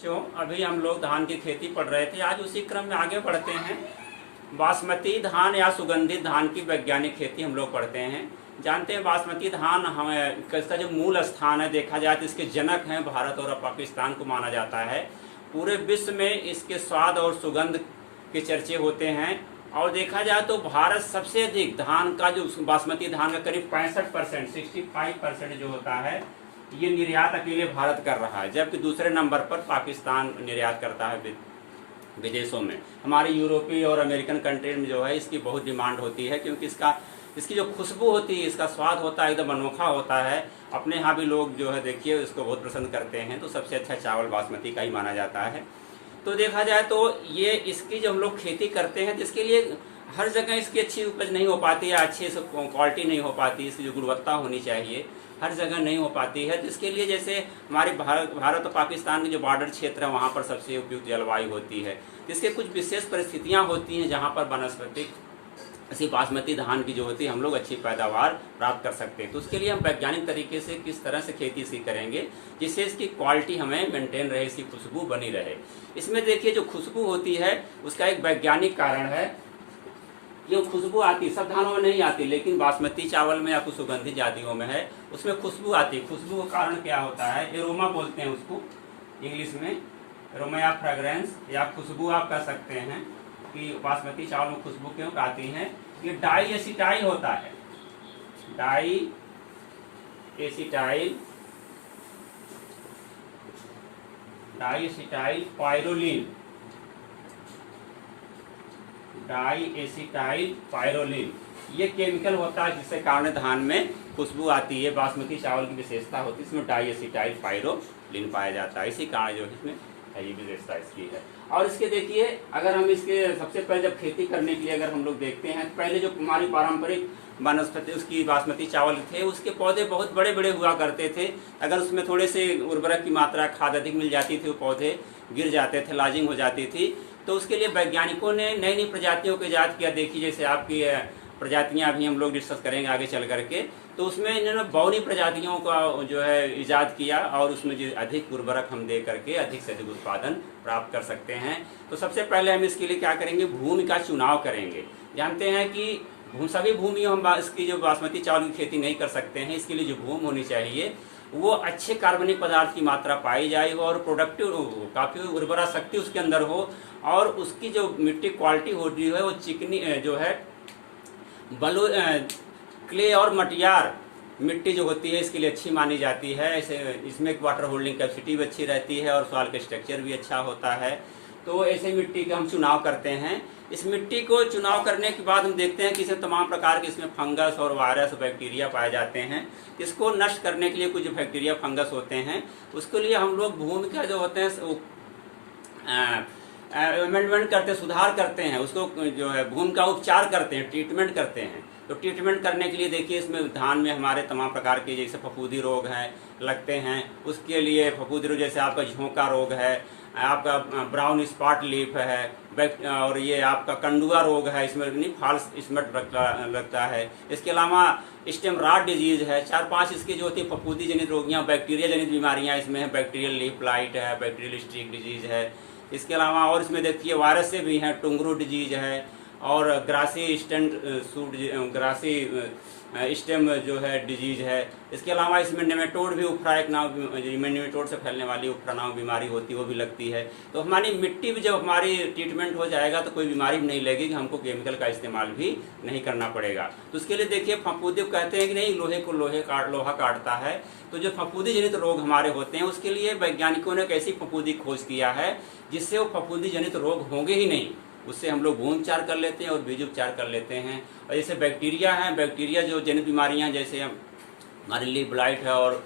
अभी हम लोग धान की खेती पढ़ रहे थे। आज उसी क्रम में आगे बढ़ते हैं। बासमती धान या सुगंधित धान की वैज्ञानिक खेती हम लोग पढ़ते हैं। जानते हैं बासमती धान हमें इसका जो मूल स्थान है, देखा जाए तो इसके जनक हैं भारत और पाकिस्तान को माना जाता है। पूरे विश्व में इसके स्वाद और सुगंध के चर्चे होते हैं। और देखा जाए तो भारत सबसे अधिक धान का जो बासमती धान का करीब 65% 65% जो होता है ये निर्यात अकेले भारत कर रहा है, जबकि दूसरे नंबर पर पाकिस्तान निर्यात करता है विदेशों में। हमारे यूरोपीय और अमेरिकन कंट्री में जो है इसकी बहुत डिमांड होती है, क्योंकि इसकी जो खुशबू होती है, इसका स्वाद होता है, एकदम अनोखा होता है। अपने यहाँ भी लोग जो है देखिए इसको बहुत पसंद करते हैं। तो सबसे अच्छा चावल बासमती का ही माना जाता है। तो देखा जाए तो ये इसकी जो हम लोग खेती करते हैं तो इसके लिए हर जगह इसकी अच्छी उपज नहीं हो पाती है, अच्छी क्वालिटी नहीं हो पाती, इसकी जो गुणवत्ता होनी चाहिए हर जगह नहीं हो पाती है। तो इसके लिए जैसे हमारे भारत और पाकिस्तान के जो बॉर्डर क्षेत्र है वहाँ पर सबसे उपयुक्त जलवायु होती है। इसके कुछ विशेष परिस्थितियाँ होती हैं जहाँ पर वनस्पतिक ऐसी बासमती धान की जो होती है हम लोग अच्छी पैदावार प्राप्त कर सकते हैं। तो उसके लिए हम वैज्ञानिक तरीके से किस तरह से खेती इसकी करेंगे जिससे इसकी क्वालिटी हमें मेंटेन रहे, इसकी खुशबू बनी रहे। इसमें देखिए जो खुशबू होती है उसका एक वैज्ञानिक कारण है। ये खुशबू आती सब धानों में नहीं आती, लेकिन बासमती चावल में या कुछ सुगंधित जातियों में है उसमें खुशबू आती है। खुशबू का कारण क्या होता है, एरोमा बोलते हैं उसको इंग्लिश में, एरोमा या फ्रेग्रेंस या खुशबू आप कह सकते हैं कि बासमती चावल में खुशबू क्यों आती है। ये डाई एसिटाइल होता है, डाई एसिटाइल पायरोलिन, डाई एसिटाइल पायरोलिन ये केमिकल होता है जिससे कारण धान में खुशबू आती है। बासमती चावल की विशेषता होती है इसमें डाई एसिटाइल पायरोलिन पाया जाता है, इसी कारण जो इसमें ये विशेषता इसकी है। और इसके देखिए अगर हम इसके सबसे पहले जब खेती करने के लिए अगर हम लोग देखते हैं तो पहले जो हमारी पारंपरिक वनस्पति उसकी बासमती चावल थे उसके पौधे बहुत बड़े बड़े हुआ करते थे। अगर उसमें थोड़े से उर्वरक की मात्रा खाद अधिक मिल जाती थी वो पौधे गिर जाते थे, लाजिंग हो जाती थी। तो उसके लिए वैज्ञानिकों ने नई नई प्रजातियों को ईजाद किया। देखिए जैसे आपकी प्रजातियां अभी हम लोग डिस्कस करेंगे आगे चल करके, तो उसमें इन्होंने बौनी प्रजातियों का जो है ईजाद किया और उसमें जो अधिक उर्वरक हम दे करके अधिक से अधिक उत्पादन प्राप्त कर सकते हैं। तो सबसे पहले हम इसके लिए क्या करेंगे, भूमि का चुनाव करेंगे। जानते हैं कि सभी भूमियों हम इसकी जो बासमती चावल की खेती नहीं कर सकते हैं। इसके लिए जो भूमि होनी चाहिए वो अच्छे कार्बनिक पदार्थ की मात्रा पाई जाए हो और प्रोडक्टिव काफ़ी उर्वरा शक्ति उसके अंदर हो और उसकी जो मिट्टी क्वालिटी हो रही है वो चिकनी जो है बलू क्ले और मटियार मिट्टी जो होती है इसके लिए अच्छी मानी जाती है। इसमें वाटर होल्डिंग कैपेसिटी भी अच्छी रहती है और सॉइल का स्ट्रक्चर भी अच्छा होता है। तो ऐसे मिट्टी का हम चुनाव करते हैं। इस मिट्टी को चुनाव करने के बाद हम देखते हैं कि इसमें तमाम प्रकार के इसमें फंगस और वायरस बैक्टीरिया पाए जाते हैं। इसको नष्ट करने के लिए कुछ बैक्टीरिया फंगस होते हैं, उसके लिए हम लोग भूमि का जो होते हैं अमेंडमेंट करते हैं, सुधार करते हैं, उसको जो है भूमि का उपचार करते हैं, ट्रीटमेंट करते हैं। तो ट्रीटमेंट करने के लिए देखिए इसमें धान में हमारे तमाम प्रकार के जैसे फफूंदी रोग हैं लगते हैं, उसके लिए फफूंदी रोग जैसे आपका झोंका रोग है, आपका ब्राउन स्पॉट लीफ है, और ये आपका कंडुआ रोग है, इसमें नहीं फॉल्स स्मट लगता है। इसके अलावा स्टेम रॉट डिजीज है। 4-5 इसकी जो होती है फफूंदी जनित रोगियाँ, बैक्टीरिया जनित बीमारियाँ इसमें है। बैक्टीरियल लीफ ब्लाइट है, बैक्टीरियल स्ट्रीक डिजीज है। इसके अलावा और इसमें देखिए वायरस से भी हैं, टुंगरू डिजीज है और ग्रासी स्टेम जो है डिजीज है। इसके अलावा इसमें नेमेटोड भी उफरा एक नाव नेमेटोड से फैलने वाली उफरा नाव बीमारी होती है, वो भी लगती है। तो हमारी मिट्टी भी जब हमारी ट्रीटमेंट हो जाएगा तो कोई बीमारी भी नहीं लगेगी, हमको केमिकल का इस्तेमाल भी नहीं करना पड़ेगा। तो उसके लिए देखिए फफूंदी कहते हैं कि नहीं लोहे को लोहा काटता है। तो जो फफूंदी जनित रोग हमारे होते हैं उसके लिए वैज्ञानिकों ने एक ऐसी फफूंदी खोज किया है जिससे वो फफूंदी जनित रोग होंगे ही नहीं। उससे हम लोग भूमि उपचार कर लेते हैं और बीज उपचार कर लेते हैं। और जैसे बैक्टीरिया हैं, बैक्टीरिया जो जनित बीमारियां जैसे हमारी लीफ ब्लाइट है और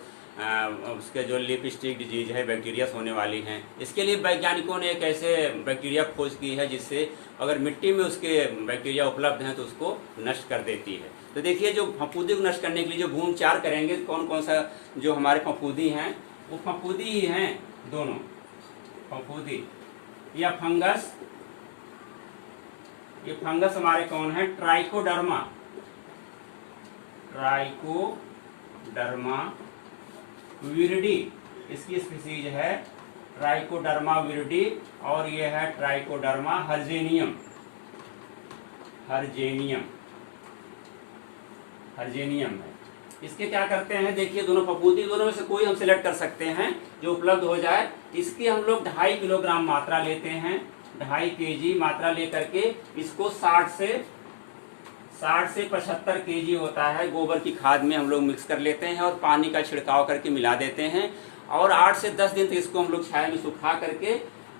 उसके जो लीफ स्टिक डिजीज है बैक्टीरिया से होने वाली हैं, इसके लिए वैज्ञानिकों ने एक ऐसे बैक्टीरिया खोज की है जिससे अगर मिट्टी में उसके बैक्टीरिया उपलब्ध हैं तो उसको नष्ट कर देती है। तो देखिए जो फफूंदी को नष्ट करने के लिए जो भूमि उपचार करेंगे, कौन कौन सा जो हमारे फफूंदी हैं वो फफूंदी ही हैं दोनों, फफूंदी या फंगस। ये फंगस हमारे कौन है, ट्राइकोडर्मा विरिडी इसकी स्पीसीज है ट्राइकोडर्मा विरिडी और ये है ट्राइकोडर्मा हर्जेनियम। हर्जेनियम है। इसके क्या करते हैं, देखिए दोनों फफूंदी, दोनों में से कोई हम सिलेक्ट कर सकते हैं जो उपलब्ध हो जाए। इसकी हम लोग 2.5 किलोग्राम मात्रा लेते हैं, 2.5 kg मात्रा लेकर के इसको 60 से 75 kg होता है गोबर की खाद में हम लोग मिक्स कर लेते हैं और पानी का छिड़काव करके मिला देते हैं और 8 से 10 दिन तक इसको हम लोग छाया में सुखा करके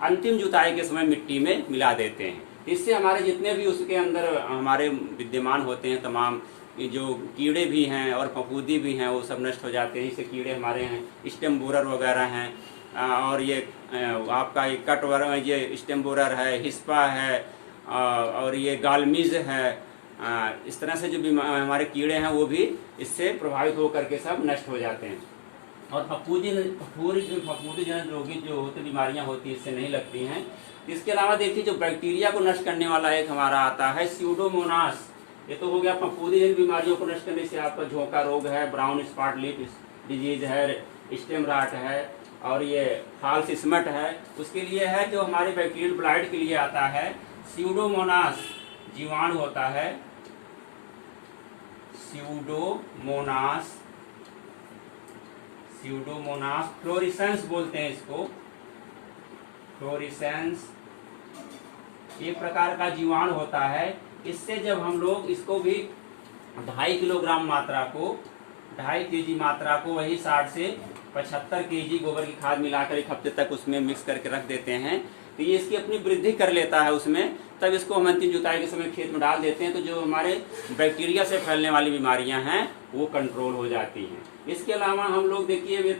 अंतिम जुताई के समय मिट्टी में मिला देते हैं। इससे हमारे जितने भी उसके अंदर हमारे विद्यमान होते हैं तमाम जो कीड़े भी हैं और फफूंदी भी हैं वो सब नष्ट हो जाते हैं। इससे कीड़े हमारे हैं स्टेम बोरर वगैरह हैं और ये आपका ये कट वगैरह, ये स्टेम बोरर है, हिस्पा है और ये गालमीज है। इस तरह से जो हमारे कीड़े हैं वो भी इससे प्रभावित होकर के सब नष्ट हो जाते हैं। और फफूंदीजन्य रोगी जो होते बीमारियां होती हैं इससे नहीं लगती हैं। इसके अलावा देखिए जो बैक्टीरिया को नष्ट करने वाला एक हमारा आता है स्यूडोमोनास। ये तो हो गया फफूंदीजन्य बीमारियों को नष्ट करने से, आपका झोंका रोग है, ब्राउन स्पॉट लीफ डिजीज है, स्टेम राट है और ये फाल्स स्मट है। उसके लिए है जो हमारे बैक्टीरियल ब्लाइट के लिए आता है स्यूडोमोनास जीवाणु होता है, स्यूडोमोनास फ्लोरिसेंस बोलते हैं इसको, फ्लोरिसेंस एक प्रकार का जीवाणु होता है। इससे जब हम लोग इसको भी 2.5 किलोग्राम मात्रा को 2.5 kg मात्रा को वही 60 से 75 kg गोबर की खाद मिलाकर 1 हफ्ते तक उसमें मिक्स करके रख देते हैं तो ये इसकी अपनी वृद्धि कर लेता है उसमें। तब इसको हम अंतिम जुताई के समय खेत में डाल देते हैं तो जो हमारे बैक्टीरिया से फैलने वाली बीमारियां हैं वो कंट्रोल हो जाती हैं। इसके अलावा हम लोग देखिए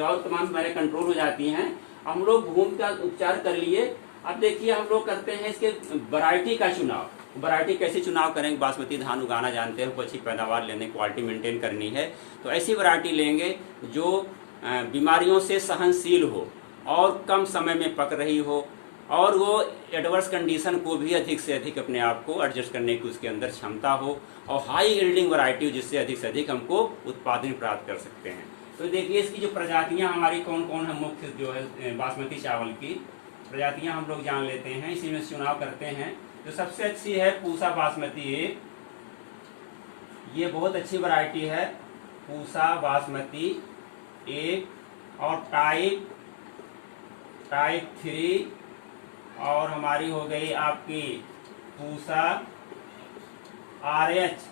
और तमाम बीमारियां कंट्रोल हो जाती हैं। हम लोग भूमि का उपचार कर लिए। अब देखिए हम लोग करते हैं इसके वैरायटी का चुनाव। वैरायटी कैसे चुनाव करेंगे, बासमती धान उगाना जानते हैं, अच्छी पैदावार लेने, क्वालिटी मेंटेन करनी है तो ऐसी वैरायटी लेंगे जो बीमारियों से सहनशील हो और कम समय में पक रही हो और वो एडवर्स कंडीशन को भी अधिक से अधिक अपने आप को एडजस्ट करने की उसके अंदर क्षमता हो और हाई यील्डिंग वैरायटी जिससे अधिक से अधिक हमको उत्पादन प्राप्त कर सकते हैं। तो देखिए इसकी जो प्रजातियां हमारी कौन कौन है, मुख्य जो है बासमती चावल की प्रजातियां हम लोग जान लेते हैं, इसी में चुनाव करते हैं। जो सबसे अच्छी है पूसा बासमती 1, ये बहुत अच्छी वैरायटी है पूसा बासमती 1 और टाइप 3 और हमारी हो गई आपकी पूसा RH,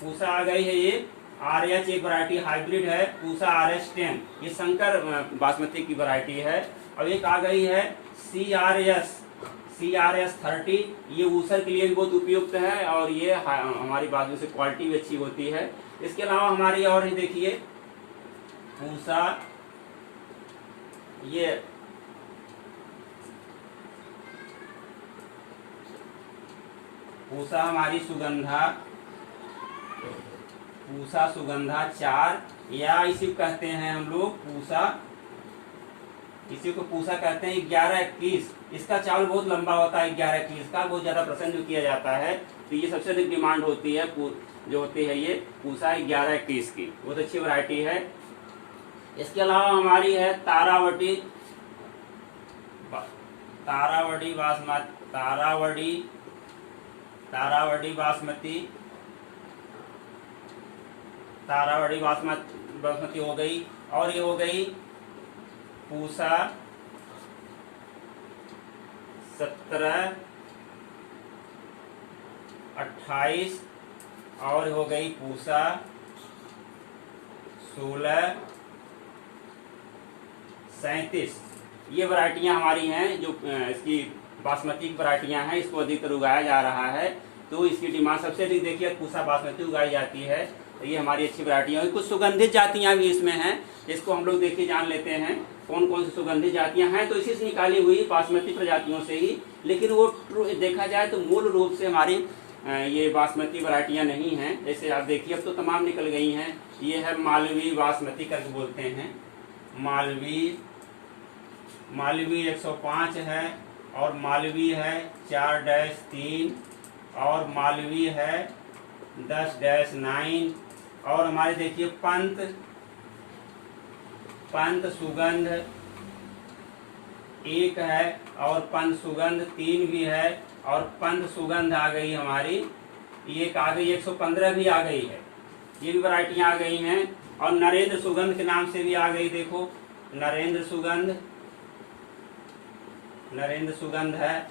पूसा आ गई है ये RH एक वैरायटी हाइब्रिड है पूसा RH 10, ये शंकर बासमती की वैरायटी है। और एक आ गई है CRS 30, ये ऊसर के लिए भी बहुत उपयुक्त है और ये हमारी बासमती से क्वालिटी भी अच्छी होती है। इसके अलावा हमारी और ही देखिए पूसा, ये पूसा हमारी पूसा सुगंधा 4 या इसी को कहते हैं हम लोग पूसा, इसी को पूसा कहते हैं 11-21। इसका चावल बहुत लंबा होता है 11-21 का, बहुत ज़्यादा पसंद किया जाता है तो ये सबसे अधिक डिमांड होती है जो होती है ये पूसा 11-21 की, बहुत अच्छी वैरायटी है। इसके अलावा हमारी है तारावड़ी बासमती हो गई। और ये हो गई पूसा 17-28 और हो गई पूसा 16-37। ये वैरायटियां हमारी हैं जो इसकी बासमती की वैरायटियां हैं, इसको अधिकतर उगाया जा रहा है तो इसकी डिमांड सबसे अधिक देखिए पूसा बासमती उगाई जाती है। तो ये हमारी अच्छी वैरायटियां हैं। कुछ सुगंधित जातियां भी इसमें हैं, इसको हम लोग देखिए जान लेते हैं कौन कौन सी सुगंधित जातियां हैं। तो इसी से निकाली हुई बासमती प्रजातियों से ही, लेकिन वो देखा जाए तो मूल रूप से हमारी ये बासमती वैरायटियां नहीं हैं। जैसे आप देखिए अब तो तमाम निकल गई हैं। ये है मालवी बासमती करके बोलते हैं, मालवी 105 है और मालवी है 4-3 और मालवी है 10-9 और हमारे देखिए पंत एक है, और पंद सुगंध 3 भी है, और पंद सुगंध आ गई हमारी, एक आ गई, 115 भी आ गई है, ये भी वैरायटियाँ आ गई हैं। और नरेंद्र सुगंध के नाम से भी आ गई, देखो नरेंद्र सुगंध, नरेंद्र सुगंध है।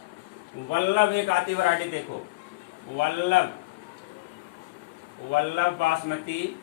वल्लभ एक आती वैरायटी, देखो वल्लभ, वल्लभ बासमती,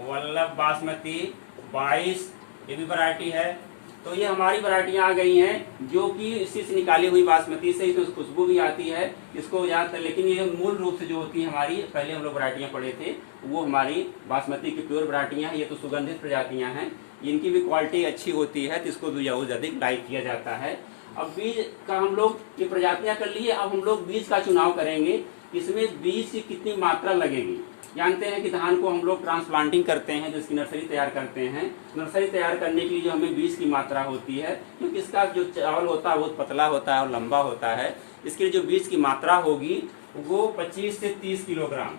वल्लभ बासमती 22, ये भी वैरायटी है। तो ये हमारी वैरायटियाँ आ गई हैं जो कि इसी से निकाली हुई बासमती से, इसमें खुशबू भी आती है, इसको याद कर। लेकिन ये मूल रूप से जो होती है हमारी, पहले हम लोग वैरायटियाँ पढ़े थे, वो हमारी बासमती की प्योर वैरायटियाँ हैं। ये तो सुगंधित प्रजातियाँ हैं, इनकी भी क्वालिटी अच्छी होती है, तो इसको भी बहुत अधिक लाइक किया जाता है। अब बीज का हम लोग ये प्रजातियाँ कर लिए, अब हम लोग बीज का चुनाव करेंगे, इसमें बीज की कितनी मात्रा लगेगी। जानते हैं कि धान को हम लोग ट्रांसप्लांटिंग करते हैं, जिसकी नर्सरी तैयार करते हैं। नर्सरी तैयार करने के लिए जो हमें बीज की मात्रा होती है, क्योंकि इसका जो चावल होता है बहुत पतला होता है और लंबा होता है, इसके लिए जो बीज की मात्रा होगी वो 25 से 30 किलोग्राम,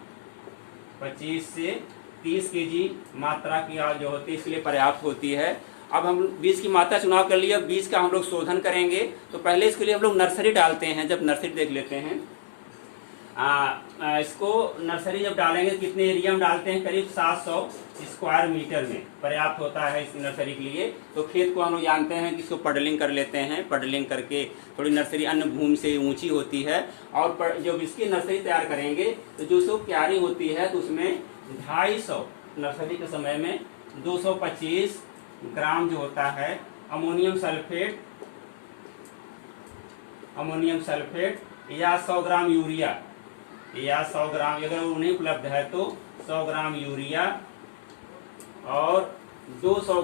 25 से 30 केजी मात्रा की जो होती है, इसलिए पर्याप्त होती है। अब हम बीज की मात्रा चुनाव कर लिया, बीज का हम लोग शोधन करेंगे। तो पहले इसके लिए हम लोग नर्सरी डालते हैं। जब नर्सरी देख लेते हैं, इसको नर्सरी जब डालेंगे कितने एरिया में डालते हैं, करीब 700 स्क्वायर मीटर में पर्याप्त होता है इस नर्सरी के लिए। तो खेत को हम लोग जानते हैं कि इसको पडलिंग कर लेते हैं, पडलिंग करके थोड़ी नर्सरी अन्य भूमि से ऊंची होती है। और जब इसकी नर्सरी तैयार करेंगे तो जो सो क्यारी होती है, तो उसमें 250 नर्सरी के समय में 225 ग्राम जो होता है अमोनियम सल्फेट, अमोनियम सल्फेट, या 100 ग्राम यूरिया, या 100 ग्राम, अगर वो नहीं उपलब्ध है तो 100 ग्राम यूरिया, और 200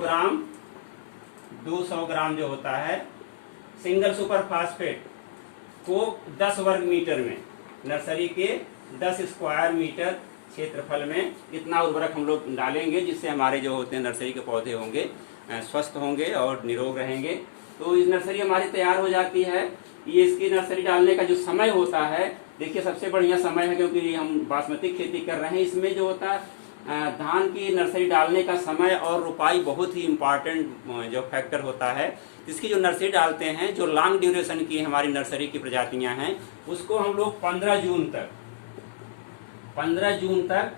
ग्राम जो होता है सिंगल सुपर फास्फेट को 10 वर्ग मीटर में, नर्सरी के 10 स्क्वायर मीटर क्षेत्रफल में इतना उर्वरक हम लोग डालेंगे, जिससे हमारे जो होते हैं नर्सरी के पौधे होंगे स्वस्थ होंगे और निरोग रहेंगे। तो इस नर्सरी हमारी तैयार हो जाती है। ये इसकी नर्सरी डालने का जो समय होता है, देखिए सबसे बढ़िया समय है, क्योंकि हम बासमती खेती कर रहे हैं, इसमें जो होता है धान की नर्सरी डालने का समय और रुपाई बहुत ही इम्पॉर्टेंट जो फैक्टर होता है। इसकी जो नर्सरी डालते हैं, जो लॉन्ग ड्यूरेशन की हमारी नर्सरी की प्रजातियां हैं, उसको हम लोग 15 जून तक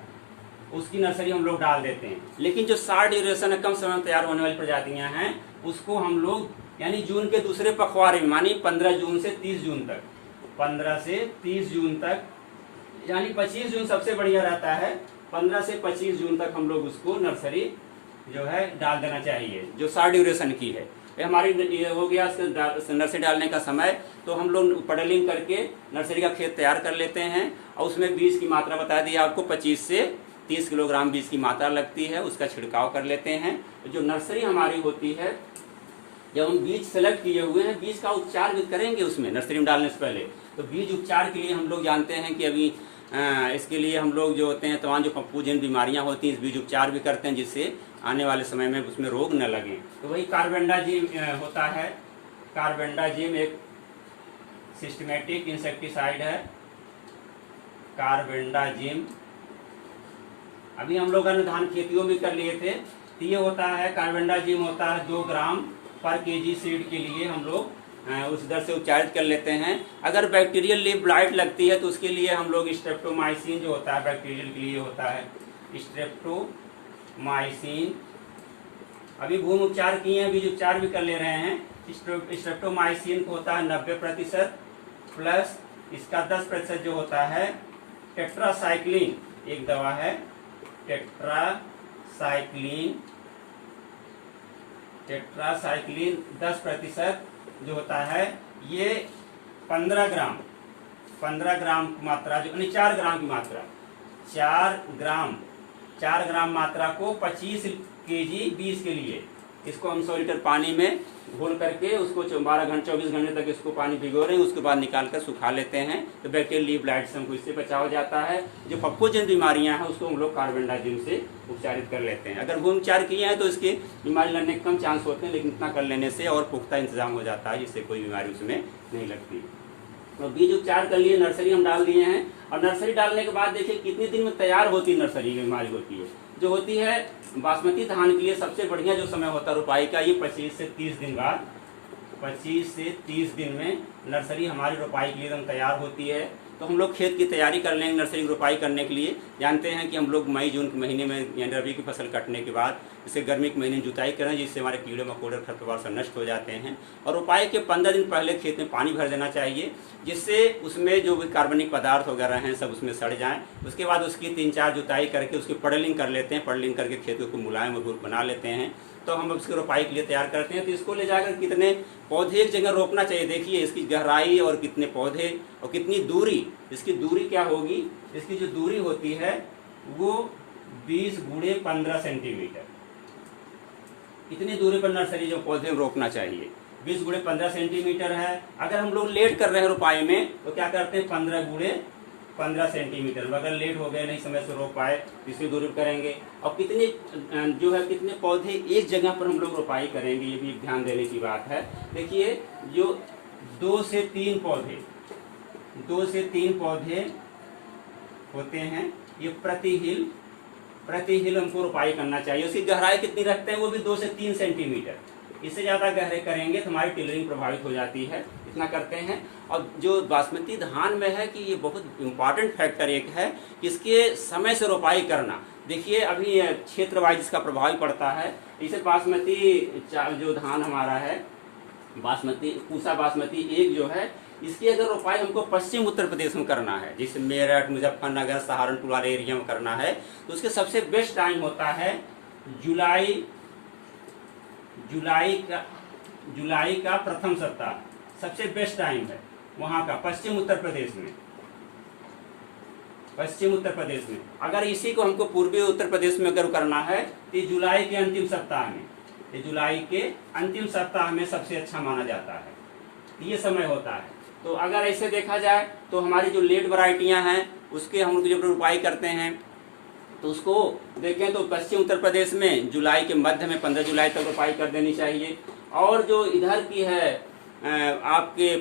उसकी नर्सरी हम लोग डाल देते हैं। लेकिन जो शॉर्ट ड्यूरेशन है, कम समय में तैयार होने वाली प्रजातियां हैं, उसको हम लोग यानी जून के दूसरे पखवाड़े में, मानी 15 जून से 30 जून तक, 15 से 30 जून तक, यानी 25 जून सबसे बढ़िया रहता है। 15 से 25 जून तक हम लोग उसको नर्सरी जो है डाल देना चाहिए, जो शॉर्ट ड्यूरेशन की है। ये हमारी ये हो गया नर्सरी डालने का समय। तो हम लोग पडलिंग करके नर्सरी का खेत तैयार कर लेते हैं, और उसमें बीज की मात्रा बता दी आपको, 25 से 30 किलोग्राम बीज की मात्रा लगती है, उसका छिड़काव कर लेते हैं। जो नर्सरी हमारी होती है, जब हम बीज सेलेक्ट किए हुए हैं, बीज का उपचार भी करेंगे उसमें नर्सरी में डालने से पहले। तो बीज उपचार के लिए हम लोग जानते हैं कि अभी इसके लिए हम लोग जो होते हैं तमाम जो पप्पूजन बीमारियां होती हैं, इस बीज उपचार भी करते हैं, जिससे आने वाले समय में उसमें रोग न लगे। तो वही कार्बेंडाजिम होता है। कार्बेंडाजिम एक सिस्टमेटिक इंसेक्टिसाइड है, कार्बेंडाजिम। अभी हम लोग धान खेतियों में कर लिए थे, तो ये होता है कार्बेंडाजिम होता है 2 ग्राम पर केजी सीड के लिए हम लोग उस दर से उपचारित कर लेते हैं। अगर बैक्टीरियल लीफ ब्लाइट लगती है तो उसके लिए हम लोग स्ट्रेप्टोमाइसिन जो होता है बैक्टीरियल के लिए होता है, स्ट्रेप्टोमाइसिन। अभी भूमि उपचार किए हैं, बीज उपचार भी कर ले रहे हैं। स्ट्रेप्टोमाइसिन को होता है 90% प्लस इसका 10% जो होता है टेट्रासाइक्लिन, एक दवा है टेट्रासाइक्लिन 10% जो होता है, ये 15 ग्राम की मात्रा, जो यानी 4 ग्राम की मात्रा, 4 ग्राम मात्रा को 25 केजी बीज के लिए, इसको हम 100 लीटर पानी में घोल करके उसको 24 घंटे तक इसको पानी भिगो रहे हैं, उसके बाद निकाल कर सुखा लेते हैं। तो बैक्टीरियल लीफ ब्लाइट से हमको इससे बचाव हो जाता है। जो पप्पूजन बीमारियां हैं उसको हम लोग कार्बेंडाजिम से उपचारित कर लेते हैं। अगर भूमि उपचार किए हैं तो इसके बीमारी लगने के कम चांस होते हैं, लेकिन इतना कर लेने से और पुख्ता इंतजाम हो जाता है, जिससे कोई बीमारी उसमें नहीं लगती। तो बीज उपचार कर लिए, नर्सरी हम डाल दिए हैं। और नर्सरी डालने के बाद देखिए कितने दिन में तैयार होती है नर्सरी की बीमारी होती है, जो होती है बासमती धान के लिए सबसे बढ़िया जो समय होता है रुपाई का, ये 25 से 30 दिन बाद 25 से 30 दिन में नर्सरी हमारी रोपाई के लिए एकदम तैयार होती है। तो हम लोग खेत की तैयारी कर लेंगे नर्सरी की रोपाई करने के लिए। जानते हैं कि हम लोग मई जून के महीने में यानी रबी की फसल कटने के बाद इसे गर्मी के महीने में जुताई करें, जिससे हमारे कीड़े मकोड़े खरपतवार सब नष्ट हो जाते हैं। और रोपाई के 15 दिन पहले खेत में पानी भर देना चाहिए, जिससे उसमें जो भी कार्बनिक पदार्थ वगैरह हैं सब उसमें सड़ जाएं। उसके बाद उसकी 3-4 जुताई करके उसकी पडलिंग कर लेते हैं। पडलिंग करके खेत को मुलायम और बना लेते हैं। तो हम उसकी रोपाई के लिए तैयार करते हैं। तो इसको ले जाकर कितने पौधे एक जगह रोपना चाहिए, देखिए इसकी गहराई और कितने पौधे और कितनी दूरी, इसकी दूरी क्या होगी, इसकी जो दूरी होती है वो 20 × 15 सेंटीमीटर, इतनी दूरी पर नर्सरी जो पौधे रोपना चाहिए 20 × 15 सेंटीमीटर है। अगर हम लोग लेट कर रहे हैं रोपाई में तो क्या करते हैं 15 × 15 सेंटीमीटर। अगर लेट हो गए नहीं समय से रोप पाए तो इसकी दूरी करेंगे। और कितने जो है कितने पौधे एक जगह पर हम लोग रोपाई करेंगे, ये भी ध्यान देने की बात है। देखिए जो 2 से 3 पौधे होते हैं ये प्रति हिल हमको रोपाई करना चाहिए। उसकी गहराई कितनी रखते हैं, वो भी 2 से 3 सेंटीमीटर। इससे ज़्यादा गहरे करेंगे तो हमारी टिलरिंग प्रभावित हो जाती है। इतना करते हैं। और जो बासमती धान में है कि ये बहुत इम्पॉर्टेंट फैक्टर एक है कि इसके समय से रोपाई करना। देखिए अभी क्षेत्र वाइज इसका प्रभाव पड़ता है। इसे बासमती जो धान हमारा है बासमती पूसा बासमती एक जो है, इसकी अगर रोपाई हमको पश्चिम उत्तर प्रदेश में करना है, जैसे मेरठ, मुजफ्फरनगर, सहारनपुर वाले एरिया में करना है, तो उसके सबसे बेस्ट टाइम होता है जुलाई का प्रथम सप्ताह, सबसे बेस्ट टाइम है वहाँ का पश्चिम उत्तर प्रदेश में। अगर इसी को हमको पूर्वी उत्तर प्रदेश में अगर करना है तो जुलाई के अंतिम सप्ताह में सबसे अच्छा माना जाता है, ये समय होता है। तो अगर ऐसे देखा जाए तो हमारी जो लेट वैरायटियां हैं उसके हम लोग जब रोपाई करते हैं तो उसको देखें तो पश्चिम उत्तर प्रदेश में जुलाई के मध्य में 15 जुलाई तक रोपाई कर देनी चाहिए। और जो इधर की है आपके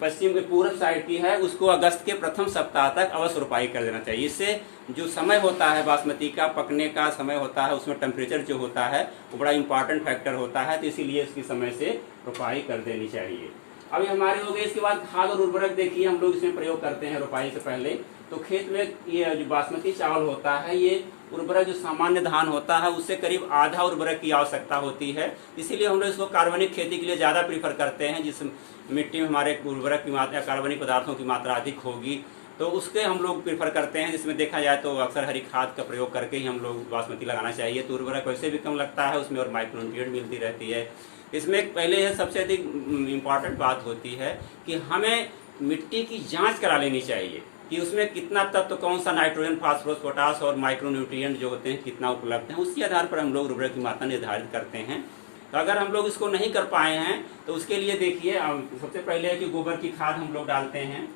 पश्चिम के पूर्व साइड की है, उसको अगस्त के प्रथम सप्ताह तक अवश्य रोपाई कर देना चाहिए। इससे जो समय होता है बासमती का पकने का समय होता है, उसमें टेम्परेचर जो होता है वो बड़ा इंपॉर्टेंट फैक्टर होता है। तो इसीलिए इसकी समय से रोपाई कर देनी चाहिए। अभी हमारे हो गए। इसके बाद खाद और उर्वरक देखिए हम लोग इसमें प्रयोग करते हैं रोपाई से पहले। तो खेत में ये जो बासमती चावल होता है, ये उर्वरक जो सामान्य धान होता है उससे करीब आधा उर्वरक की आवश्यकता होती है। इसीलिए हम लोग इसको कार्बनिक खेती के लिए ज़्यादा प्रीफर करते हैं। जिस मिट्टी में हमारे उर्वरक की मात्रा, कार्बनिक पदार्थों की मात्रा अधिक होगी तो उसके हम लोग प्रीफर करते हैं। जिसमें देखा जाए तो अक्सर हरी खाद का प्रयोग करके ही हम लोग बासमती लगाना चाहिए। तो उर्वरक वैसे भी कम लगता है उसमें और माइक्रोन्यूट्रिएंट मिलती रहती है। इसमें पहले है सबसे अधिक इम्पॉर्टेंट बात होती है कि हमें मिट्टी की जांच करा लेनी चाहिए कि उसमें कितना तत्व, कौन सा नाइट्रोजन, फास्फोरस, पोटास और माइक्रोन्यूट्रिएंट जो होते हैं कितना उपलब्ध है। उसी आधार पर हम लोग उर्वरक की मात्रा निर्धारित करते हैं। तो अगर हम लोग इसको नहीं कर पाए हैं तो उसके लिए देखिए सबसे पहले है कि गोबर की खाद हम लोग डालते हैं,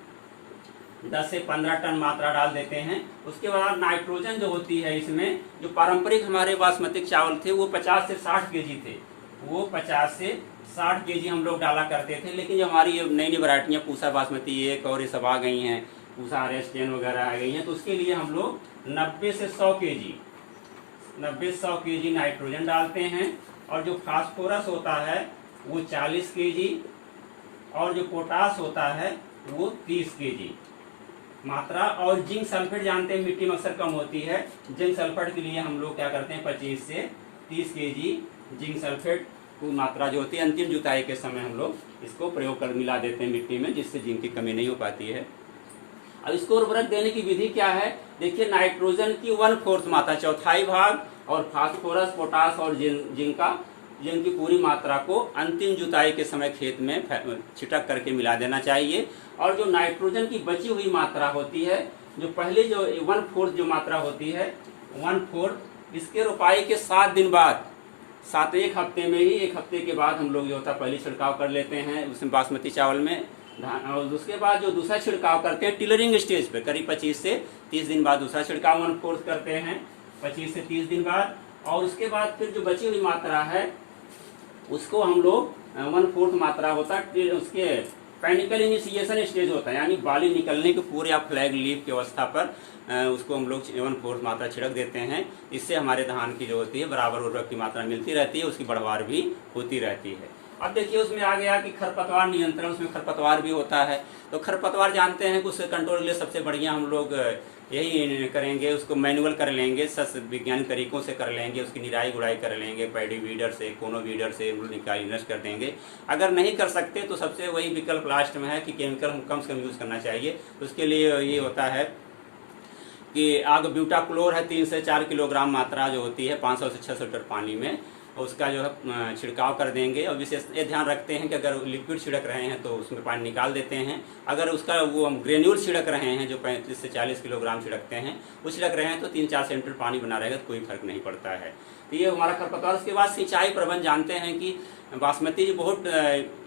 10 से 15 टन मात्रा डाल देते हैं। उसके बाद नाइट्रोजन जो होती है इसमें, जो पारंपरिक हमारे बासमती चावल थे वो 50 से 60 केजी थे, वो 50 से 60 केजी हम लोग डाला करते थे। लेकिन जो हमारी नई नई वैरायटियाँ पूसा बासमती एक और ये सब आ गई हैं, पूसा RS10 वगैरह आ गई हैं, तो उसके लिए हम लोग 90 से 100 केजी नाइट्रोजन डालते हैं। और जो फास्फोरस होता है वो 40 केजी और जो पोटास होता है वो 30 केजी मात्रा। और जिंक सल्फेट जानते हैं मिट्टी में अक्सर कम होती है, जिंक सल्फेट के लिए हम लोग क्या करते हैं 25 से 30 केजी जिंक सल्फेट की मात्रा जो होती है अंतिम जुताई के समय हम लोग इसको प्रयोग कर मिला देते हैं मिट्टी में, जिससे जिंक की कमी नहीं हो पाती है। अब इसको उर्वरक देने की विधि क्या है, देखिए नाइट्रोजन की 1/4 मात्रा, चौथाई भाग, और फास्फोरस, पोटास और जिंक की पूरी मात्रा को अंतिम जुताई के समय खेत में छिटक करके मिला देना चाहिए। और जो नाइट्रोजन की बची हुई मात्रा होती है, जो पहले जो 1/4 जो मात्रा होती है 1/4, इसके रोपाई के 7 दिन बाद, एक हफ्ते में ही, एक हफ्ते के बाद हम लोग जो होता है पहले छिड़काव कर लेते हैं उसमें बासमती चावल में धान। और उसके बाद जो दूसरा छिड़काव करते हैं टिलरिंग स्टेज पे करीब 25 से 30 दिन बाद दूसरा छिड़काव 1/4 करते हैं 25 से 30 दिन बाद। और उसके बाद फिर जो बची हुई मात्रा है उसको हम लोग 1/4 मात्रा होता है उसके पैनिकल इनिशिएशन स्टेज होता है, यानी बाली निकलने के पूरे या फ्लैग लीफ की अवस्था पर उसको हम लोग 1/4 मात्रा छिड़क देते हैं। इससे हमारे धान की जो होती है बराबर उर्वरक की मात्रा मिलती रहती है, उसकी बढ़वार भी होती रहती है। अब देखिए उसमें आ गया कि खरपतवार नियंत्रण, उसमें खरपतवार भी होता है। तो खरपतवार जानते हैं कि उससे कंट्रोल के लिए सबसे बढ़िया हम लोग यही करेंगे, उसको मैनुअल कर लेंगे, सस वैज्ञानिक तरीकों से कर लेंगे, उसकी निराई गुड़ाई कर लेंगे, पैडी वीडर से, कोनो वीडर से निकाल नष्ट कर देंगे। अगर नहीं कर सकते तो सबसे वही विकल्प लास्ट में है कि केमिकल हम कम से कम यूज़ करना चाहिए। उसके लिए ये होता है कि आग ब्यूटाक्लोर है 3 से 4 किलोग्राम मात्रा जो होती है 500 से 600 लीटर पानी में, उसका जो है छिड़काव कर देंगे। और विशेष ये ध्यान रखते हैं कि अगर लिक्विड छिड़क रहे हैं तो उसमें पानी निकाल देते हैं। अगर उसका वो हम ग्रेन्यूल छिड़क रहे हैं जो 35 से 40 किलोग्राम छिड़कते हैं, वो छिड़क रहे हैं तो 3-4 सेंटीमीटर पानी बना रहेगा तो कोई फर्क नहीं पड़ता है। तो ये हमारा खरपतवार। उसके बाद सिंचाई प्रबंध जानते हैं कि बासमती जो बहुत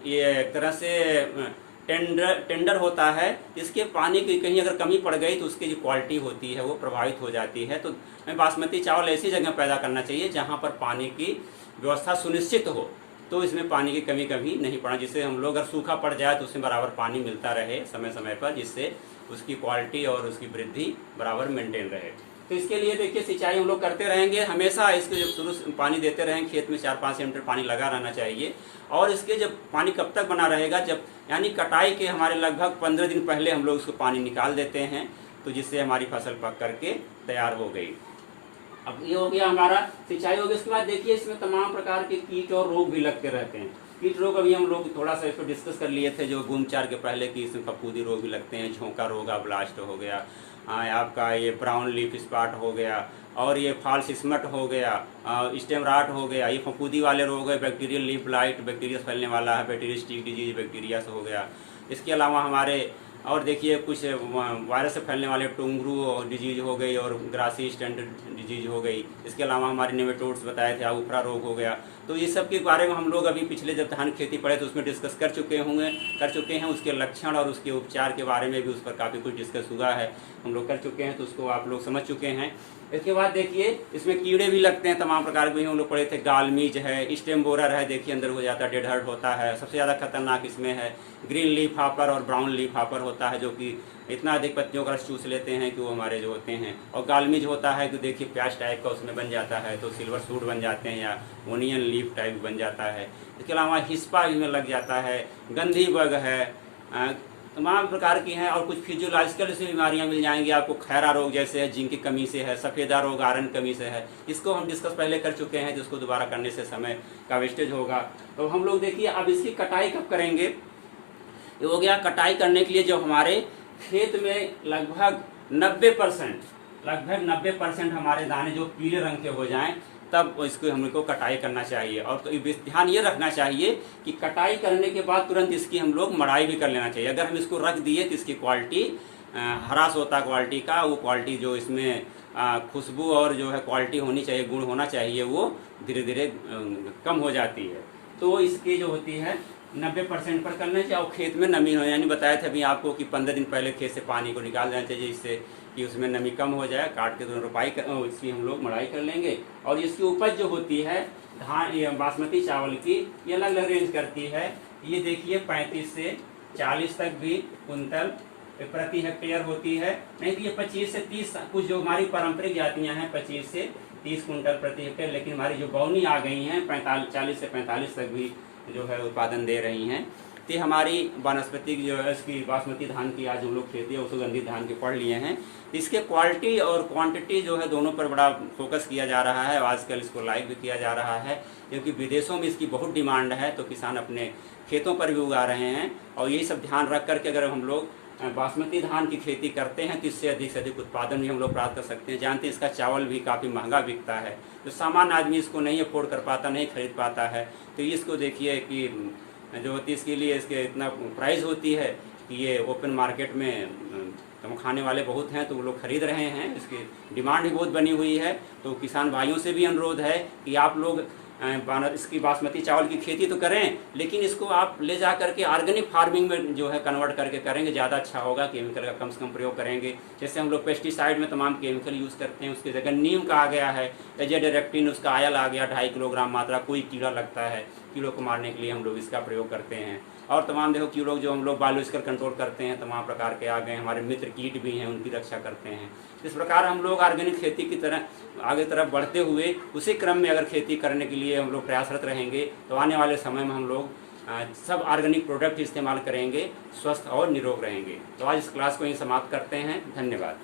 ये एक तरह से टेंडर होता है, इसके पानी की कहीं अगर कमी पड़ गई तो उसकी जो क्वालिटी होती है वो प्रभावित हो जाती है। तो हमें बासमती चावल ऐसी जगह पैदा करना चाहिए जहाँ पर पानी की व्यवस्था सुनिश्चित हो, तो इसमें पानी की कमी कभी नहीं पड़ा, जिससे हम लोग अगर सूखा पड़ जाए तो उसमें बराबर पानी मिलता रहे समय समय पर, जिससे उसकी क्वालिटी और उसकी वृद्धि बराबर मेंटेन रहे। तो इसके लिए देखिए सिंचाई हम लोग करते रहेंगे हमेशा। इसको जब शुरू से पानी देते रहेंगे, खेत में 4-5 सेंटीमीटर पानी लगा रहना चाहिए। और इसके जब पानी कब तक बना रहेगा, जब यानी कटाई के हमारे लगभग 15 दिन पहले हम लोग उसको पानी निकाल देते हैं, तो जिससे हमारी फसल पक करके तैयार हो गई। अब ये हो गया हमारा सिंचाई हो गया। उसके बाद देखिए इसमें तमाम प्रकार के कीट और रोग भी लगते रहते हैं। कीट रोग अभी हम लोग थोड़ा सा इसको डिस्कस कर लिए थे जो गुमचार के पहले की, इसमें फफूंदी रोग भी लगते हैं, झोंका रोग ब्लास्ट हो गया, आपका ये ब्राउन लीफ स्पॉट हो गया, और ये फॉल्स स्मट हो गया, स्टेम राट हो गया, ये फफूंदी वाले रोग है, बैक्टीरियल लीफ ब्लाइट बैक्टीरिया से फैलने वाला है, बैक्टीरिया डिजीज बैक्टीरिया से हो गया। इसके अलावा हमारे और देखिए कुछ वायरस से फैलने वाले टोंगरू डिजीज हो गई और ग्रासी स्टैंडर्ड डिजीज हो गई। इसके अलावा हमारे नेमेटोड्स बताए थे, उफरा रोग हो गया। तो ये सब के बारे में हम लोग अभी पिछले जब धान खेती पढ़े तो उसमें डिस्कस कर चुके हैं। उसके लक्षण और उसके उपचार के बारे में भी उस पर काफ़ी कुछ डिस्कस हुआ है, हम लोग कर चुके हैं, तो उसको आप लोग समझ चुके हैं। इसके बाद देखिए इसमें कीड़े भी लगते हैं तमाम प्रकार के, हम लोग पढ़े थे। गालमीज है, स्टेम बोरर है, देखिए अंदर हो जाता है, डेड हर्ट होता है। सबसे ज़्यादा खतरनाक इसमें है ग्रीन लीफ हॉपर और ब्राउन लीफ हॉपर होता है, जो कि इतना अधिक पत्तियों का रस चूस लेते हैं कि वो हमारे जो होते हैं। और गालमीज होता है कि देखिए प्याज टाइप का उसमें बन जाता है, तो सिल्वर सूट बन जाते हैं या ओनियन लीफ टाइप बन जाता है। इसके अलावा हिस्पा इसमें लग जाता है, गंधी बग है, तमाम प्रकार की हैं। और कुछ फिजियोलॉजिकल से बीमारियां मिल जाएंगी आपको, खैरा रोग जैसे है, जिंक की कमी से है, सफ़ेदा रोग आयरन कमी से है। इसको हम डिस्कस पहले कर चुके हैं, जिसको दोबारा करने से समय का वेस्टेज होगा। तो हम लोग देखिए अब इसकी कटाई कब करेंगे। ये हो गया कटाई करने के लिए जब हमारे खेत में लगभग 90% हमारे दाने जो पीले रंग के हो जाएं, तब इसको हमको कटाई करना चाहिए। और तो ध्यान ये रखना चाहिए कि कटाई करने के बाद तुरंत इसकी हम लोग मड़ाई भी कर लेना चाहिए। अगर हम इसको रख दिए तो इसकी क्वालिटी ह्रास होता क्वालिटी का, वो क्वालिटी जो इसमें खुशबू और जो है क्वालिटी होनी चाहिए, गुण होना चाहिए, वो धीरे धीरे कम हो जाती है। तो इसकी जो होती है 90% पर करना चाहिए। और खेत में नमी हो, यानी बताया था अभी आपको कि 15 दिन पहले खेत से पानी को निकाल देना चाहिए, जिससे कि उसमें नमी कम हो जाए। काट के तो रोपाई इसकी हम लोग मड़ाई कर लेंगे। और इसकी उपज जो होती है धान ये बासमती चावल की, ये अलग अलग रेंज करती है। ये देखिए 35 से 40 तक भी कुंतल प्रति हेक्टेयर होती है। नहीं तो ये 25 से 30, कुछ जो हमारी पारंपरिक जातियाँ हैं 25 से 30 कुंटल प्रति हेक्टेयर, लेकिन हमारी जो बौनी आ गई हैं 40 से 45 तक भी जो है उत्पादन दे रही हैं। तो हमारी वनस्पति जो है इसकी बासमती धान की आज हम लोग खेती और सुगंधित धान के पढ़ लिए हैं। इसके क्वालिटी और क्वांटिटी जो है दोनों पर बड़ा फोकस किया जा रहा है। आजकल इसको लाइक भी किया जा रहा है, क्योंकि विदेशों में इसकी बहुत डिमांड है, तो किसान अपने खेतों पर भी उगा रहे हैं। और यही सब ध्यान रख करके अगर हम लोग बासमती धान की खेती करते हैं तो इससे अधिक उत्पादन भी हम लोग प्राप्त कर सकते हैं। जानते हैं इसका चावल भी काफ़ी महंगा बिकता है, तो सामान्य आदमी इसको नहीं अफोर्ड कर पाता, नहीं खरीद पाता है। तो इसको देखिए कि जो होती है इसके लिए इसके इतना प्राइस होती है कि ये ओपन मार्केट में तो खाने वाले बहुत हैं, तो वो लोग खरीद रहे हैं। इसकी डिमांड भी बहुत बनी हुई है। तो किसान भाइयों से भी अनुरोध है कि आप लोग इसकी बासमती चावल की खेती तो करें, लेकिन इसको आप ले जा करके ऑर्गेनिक फार्मिंग में जो है कन्वर्ट करके करेंगे, ज़्यादा अच्छा होगा। केमिकल का कम से कम प्रयोग करेंगे। जैसे हम लोग पेस्टिसाइड में तमाम केमिकल यूज़ करते हैं, उसकी जगह नीम का आ गया है, एजेडायरेक्टिन उसका आयल आ गया 2.5 किलोग्राम मात्रा, कोई कीड़ा लगता है कीड़ों को मारने के लिए हम लोग इसका प्रयोग करते हैं। और तमाम देखो कीड़ों जो हम लोग बायोलॉजिकल कंट्रोल करते हैं, तमाम प्रकार के आ गए, हमारे मित्र कीट भी हैं, उनकी रक्षा करते हैं। इस प्रकार हम लोग ऑर्गेनिक खेती की तरह आगे तरफ बढ़ते हुए उसी क्रम में अगर खेती करने के लिए हम लोग प्रयासरत रहेंगे तो आने वाले समय में हम लोग सब ऑर्गेनिक प्रोडक्ट इस्तेमाल करेंगे, स्वस्थ और निरोग रहेंगे। तो आज इस क्लास को यहीं समाप्त करते हैं। धन्यवाद।